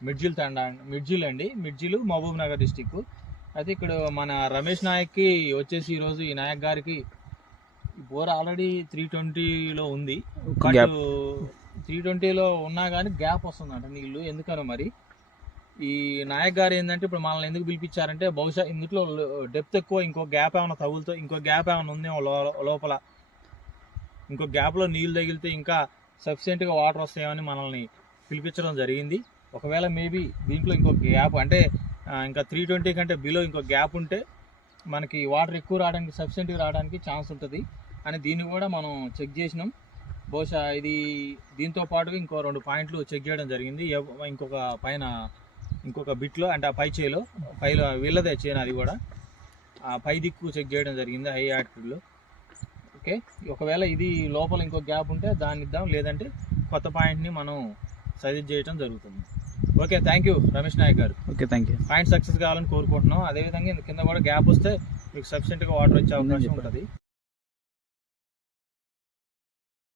మిడ్జిల్ అండి, మిడ్జిల్ మహబూబ్ నగర్ డిస్టిక్. అయితే ఇక్కడ మన రమేష్ నాయక్కి వచ్చేసి ఈరోజు ఈ నాయక్ గారికి బోర్ ఆల్రెడీ 320లో ఉంది. 320లో ఉన్నా కానీ గ్యాప్ వస్తుందంట నీళ్ళు, ఎందుకనో మరి. ఈ నాయక్ గారు ఏంటంటే ఇప్పుడు మనల్ని ఎందుకు పిలిపించారంటే బహుశా ఇందులో డెప్త్ ఎక్కువ, ఇంకో గ్యాప్ ఏమైనా తగులుతో, ఇంకో గ్యాప్ ఏమైనా ఉందేమో లోపల, ఇంకో గ్యాప్లో నీళ్ళు తగిలితే ఇంకా సఫిషియెంట్గా వాటర్ వస్తాయేమని మనల్ని పిలిపించడం జరిగింది. ఒకవేళ మేబీ దీంట్లో ఇంకో గ్యాప్ అంటే ఇంకా 320 కంటే బిలో ఇంకో గ్యాప్ ఉంటే మనకి వాటర్ ఎక్కువ రావడానికి, సఫిషియెంట్గా రావడానికి ఛాన్స్ ఉంటుంది అని దీన్ని కూడా మనం చెక్ చేసినాం. బహుశా ఇది దీంతో పాటుగా ఇంకో 2 పాయింట్లు చెక్ చేయడం జరిగింది. ఇంకొక బిట్లో అంటే ఆ పైలో వీళ్ళదే చేయను, అది కూడా ఆ పై దిక్కు చెక్ చేయడం జరిగింది హై యాటిట్యూడ్లో. ఓకే, ఒకవేళ ఇది లోపల ఇంకో గ్యాప్ ఉంటే దాన్ని ఇద్దాం, లేదంటే కొత్త పాయింట్ని మనం సజెస్ట్ చేయడం జరుగుతుంది. Okay, thank you Ramesh Nayak గారు. Okay, thank you. Point success కావాలని కోరుకుంటున్నాం. అదేవిధంగా కింద కూడా గ్యాప్ వస్తే మీకు సఫిషియెంట్గా వాటర్ వచ్చే అవకాశం ఉంటుంది.